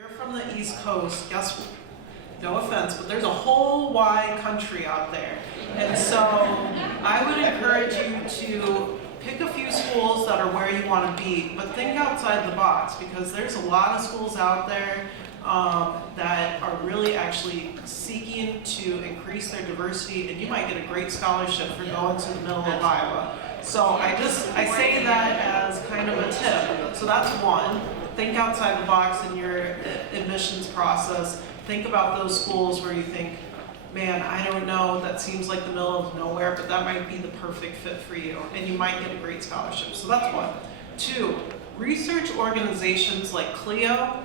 You're from the East Coast, guess what? No offense, but there's a whole wide country out there. And so I would encourage you to pick a few schools that are where you want to be, but think outside the box, because there's a lot of schools out there that are really actually seeking to increase their diversity, and you might get a great scholarship for going to the middle of Iowa. So I say that as kind of a tip. So that's one. Think outside the box in your admissions process. Think about those schools where you think, man, I don't know, that seems like the middle of nowhere, but that might be the perfect fit for you, and you might get a great scholarship. So that's one. Two, research organizations like CLEO.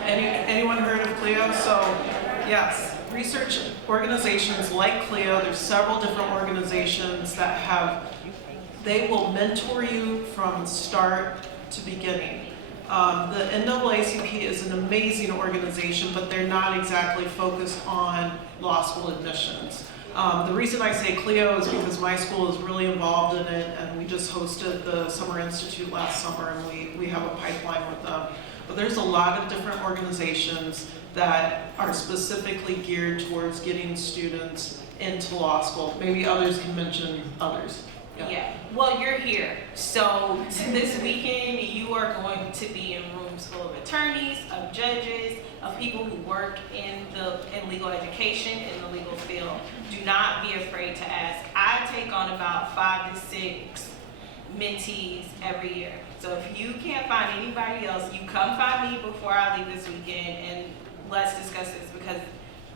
Anyone heard of CLEO? So yes, research organizations like CLEO, there's several different organizations that they will mentor you from start to beginning. The NAACP is an amazing organization, but they're not exactly focused on law school admissions. The reason I say CLEO is because my school is really involved in it, and we just hosted the Summer Institute last summer, and we have a pipeline with them. But there's a lot of different organizations that are specifically geared towards getting students into law school. Maybe others can mention others. Yeah. Well, you're here. So this weekend, you are going to be in rooms full of attorneys, of judges, of people who work in legal education, in the legal field. Do not be afraid to ask. I take on about 5 to 6 mentees every year. So if you can't find anybody else, you come find me before I leave this weekend, and let's discuss this, because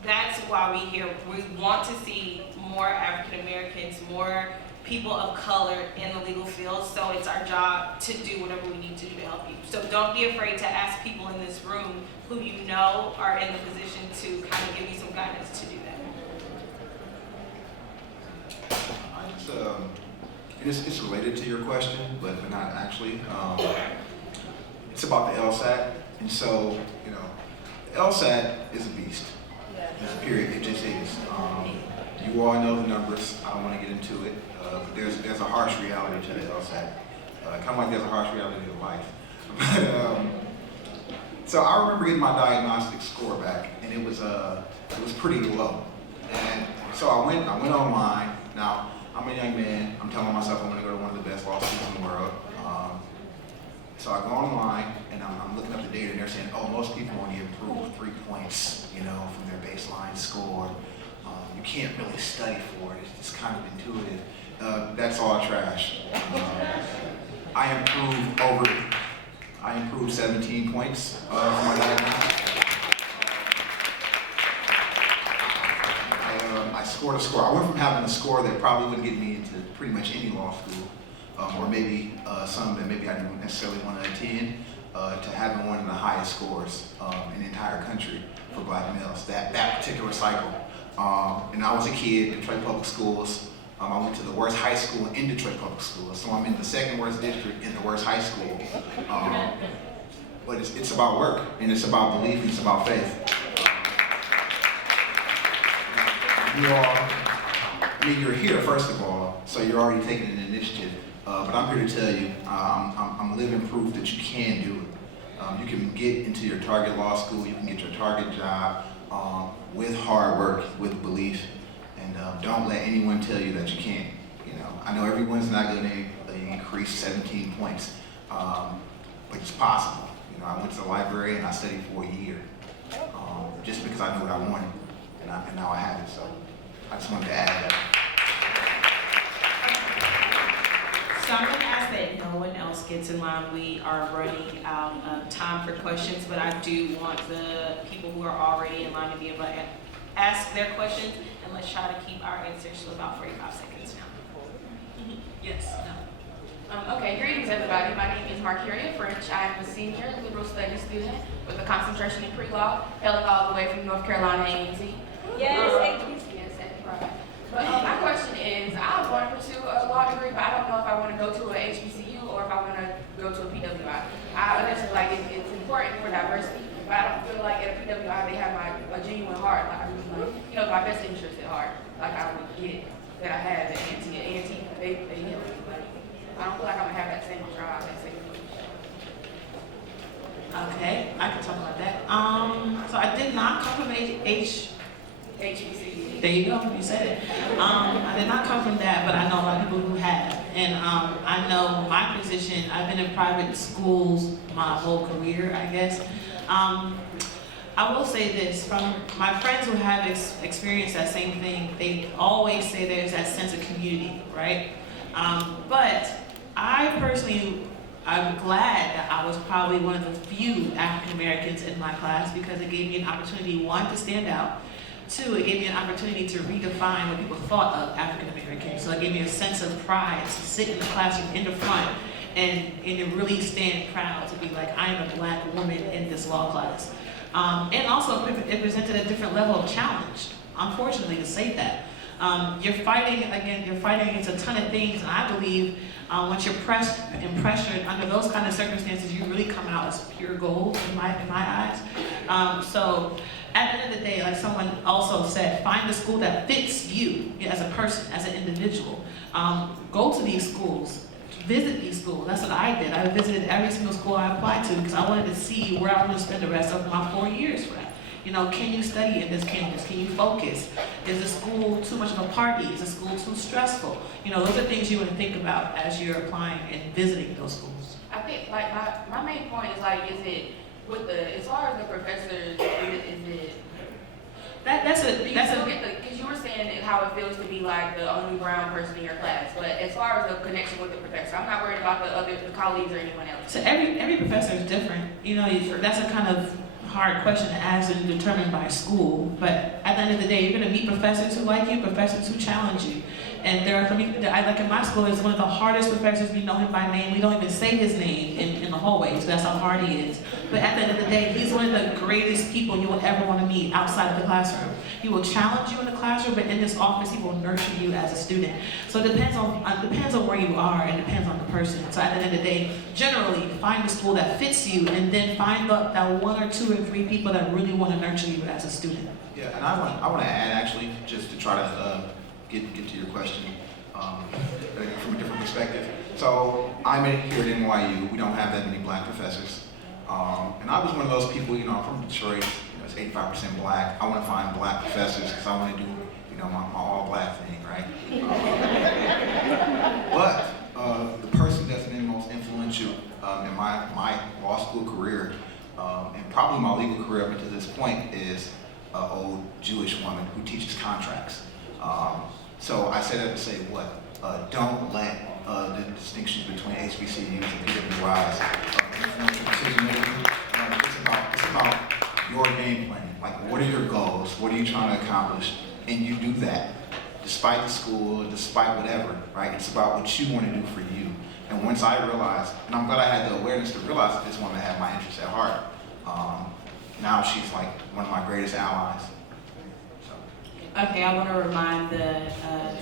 that's why we're here. We want to see more African Americans, more people of color in the legal field, so it's our job to do whatever we need to do to help you. So don't be afraid to ask people in this room who you know are in the position to kind of give you some guidance to do that. It's related to your question, but not actually. It's about the LSAT, and so, the LSAT is a beast. Period. It just is. You all know the numbers. I don't want to get into it. But there's a harsh reality to the LSAT. Kind of like there's a harsh reality to life. So I remember getting my diagnostic score back, and it was pretty low. And so I went online. Now I'm a young man. I'm telling myself I'm going to go to one of the best law schools in the world. So I go online, and I'm looking up the data, and they're saying, oh, most people only improve 3 points, from their baseline score. You can't really study for it. It's kind of intuitive. That's all trash. I improved 17 points from my diagnosis. I scored a score. I went from having a score that probably would get me into pretty much any law school, or maybe some that maybe I didn't necessarily want to attend, to having one of the highest scores in the entire country for black males, that particular cycle. And I was a kid in Detroit Public Schools. I went to the worst high school in Detroit Public Schools, so I'm in the second worst district in the worst high school. But it's about work, and it's about belief, and it's about faith. You're here, first of all, so you're already taking an initiative. But I'm here to tell you, I'm living proof that you can do it. You can get into your target law school, you can get your target job with hard work, with belief, and don't let anyone tell you that you can't. I know everyone's not going to increase 17 points, but it's possible. I went to the library and I studied for a year, just because I knew what I wanted, and now I have it. So I just wanted to add that. So I'm going to ask that no one else gets in line. We are running out of time for questions, but I do want the people who are already in line to be able to ask their questions, and let's try to keep our answers to about 45 seconds now. Yes. Okay, greetings everybody. My name is Marqueria French. I am a senior liberal studies student with a concentration in pre-law, hailing all the way from North Carolina A&T. Yes, Yes, right. But my question is, I want to pursue a law degree, but I don't know if I want to go to a HBCU or if I want to go to a PWI. I understand it's important for diversity, but I don't feel like at a PWI they have a genuine heart. Like I really my best interest at heart. Like I would get that I have at A&T. They help me, but I don't feel like I'm gonna have that same drive, that same push. Okay, I can talk about that. So I did not come from HBCU. There you go, you said it. I did not come from that, but I know a lot of people who have. And I know my position, I've been in private schools my whole career, I guess. I will say this, from my friends who have experienced that same thing, they always say there's that sense of community, right? But I personally, I'm glad that I was probably one of the few African Americans in my class because it gave me an opportunity, one, to stand out. Two, it gave me an opportunity to redefine what people thought of African Americans. So it gave me a sense of pride to sit in the classroom in the front and really stand proud to be like, I am a black woman in this law class. And also it presented a different level of challenge, unfortunately, to say that. You're fighting against a ton of things, and I believe once you're pressed and pressured under those kind of circumstances, you really come out as pure gold in my eyes. So at the end of the day, like someone also said, find a school that fits you as a person, as an individual. Go to these schools, visit these schools. That's what I did. I visited every single school I applied to because I wanted to see where I was going to spend the rest of my 4 years from. You know, can you study in this campus? Can you focus? Is the school too much of a party? Is the school too stressful? You know, those are things you want to think about as you're applying and visiting those schools. I think like my main point is like, is it with the, as far as the professors, is it That's because you were saying how it feels to be like the only brown person in your class, but as far as the connection with the professor, I'm not worried about the colleagues or anyone else. So every professor is different. You know, that's a kind of hard question to ask and determined by school. But at the end of the day, you're going to meet professors who like you, professors who challenge you. And there are, like in my school, it's one of the hardest professors. We know him by name. We don't even say his name in the hallways. So that's how hard he is. But at the end of the day, he's one of the greatest people you will ever want to meet outside of the classroom. He will challenge you in the classroom, but in his office, he will nurture you as a student. So it depends on where you are and depends on the person. So at the end of the day, generally, find a school that fits you and then find that 1 or 2 or 3 people that really want to nurture you as a student. Yeah, and I want to add actually, just to try to get to your question from a different perspective. So I'm here at NYU. We don't have that many black professors, and I was one of those people. You know, I'm from Detroit. You know, it's 85% black. I want to find black professors because I want to do, you know, my all black thing, right? But the person that's been most influential in my law school career, and probably my legal career up until this point, is an old Jewish woman who teaches contracts. So I say that to say what? Don't let the distinctions between HBCUs and PWIs influence your decision making. It's about your game plan. Like, what are your goals? What are you trying to accomplish? And you do that despite the school, despite whatever, right? It's about what you want to do for you. And once I realized, and I'm glad I had the awareness to realize that this woman had my interests at heart. Now she's like one of my greatest allies. Okay, I want to remind the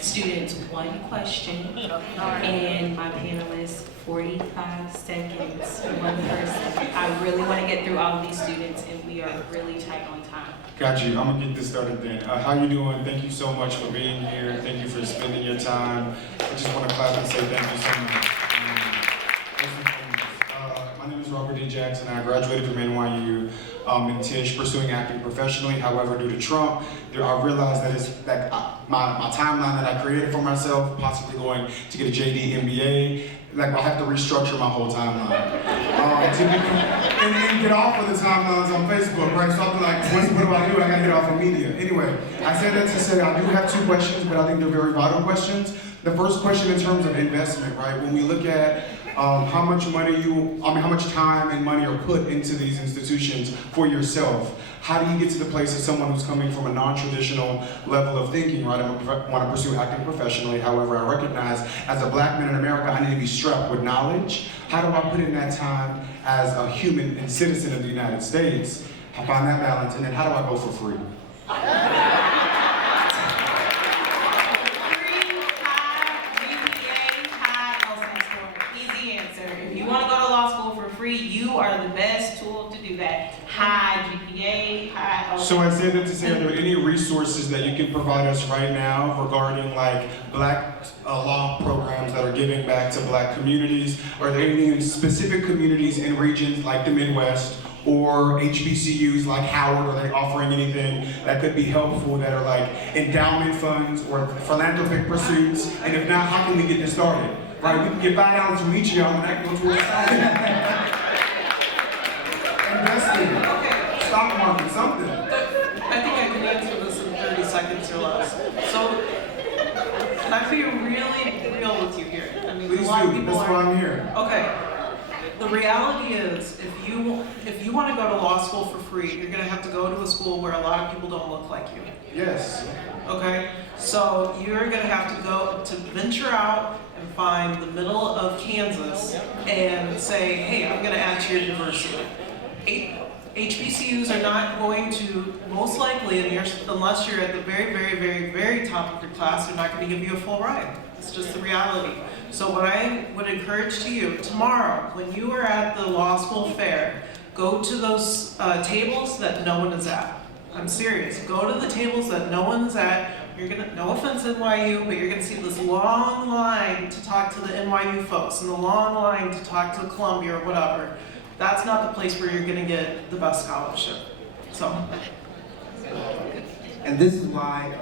students one question, and my panelists 45 seconds, one person. I really want to get through all of these students, and we are really tight on time. Got you. I'm gonna get this started then. How you doing? Thank you so much for being here. Thank you for spending your time. I just want to clap and say thank you so much. My name is Robert D. Jackson. I graduated from NYU in Tisch, pursuing acting professionally. However, due to Trump, I realized that my timeline that I created for myself, possibly going to get a JD MBA, like I have to restructure my whole timeline and get off of the timelines on Facebook, right? So I'm like, what do I do? I gotta get off of media. Anyway, I said that to say I do have 2 questions, but I think they're very vital questions. The first question in terms of investment, right? When we look at how much time and money are put into these institutions for yourself, how do you get to the place of someone who's coming from a non-traditional level of thinking, right? I want to pursue acting professionally. However, I recognize as a black man in America, I need to be strapped with knowledge. How do I put in that time as a human and citizen of the United States? I find that balance, and then how do I go for free? You are the best tool to do that. High GPA, high. So I said that to say, are there any resources that you can provide us right now regarding like black law programs programs that are giving back to Black communities? Are there any specific communities in regions like the Midwest or HBCUs like Howard? Are they offering anything that could be helpful that are like endowment funds or philanthropic pursuits? And if not, how can we get this started? Right, we can get $5 from each of y'all and that goes towards investing, Okay, stock market, something. I think I can answer this in 30 seconds or less. So, can I be really real with you here? I mean, Please a lot of do, people that's why are. I'm here. Okay. The reality is, if you want to go to law school for free, you're going to have to go to a school where a lot of people don't look like you. Yes. Okay? So you're going to have to go to venture out and find the middle of Kansas and say, hey, I'm going to add to your diversity. HBCUs are not going to, most likely, unless you're at the very, very, very, very top of your class, they're not going to give you a full ride. It's just the reality. So what I would encourage to you, tomorrow, when you are at the law school fair, go to those tables that no one is at. I'm serious. Go to the tables that no one's at. You're gonna, no offense NYU, but you're gonna see this long line to talk to the NYU folks and the long line to talk to Columbia or whatever. That's not the place where you're gonna get the best scholarship. So. And this is why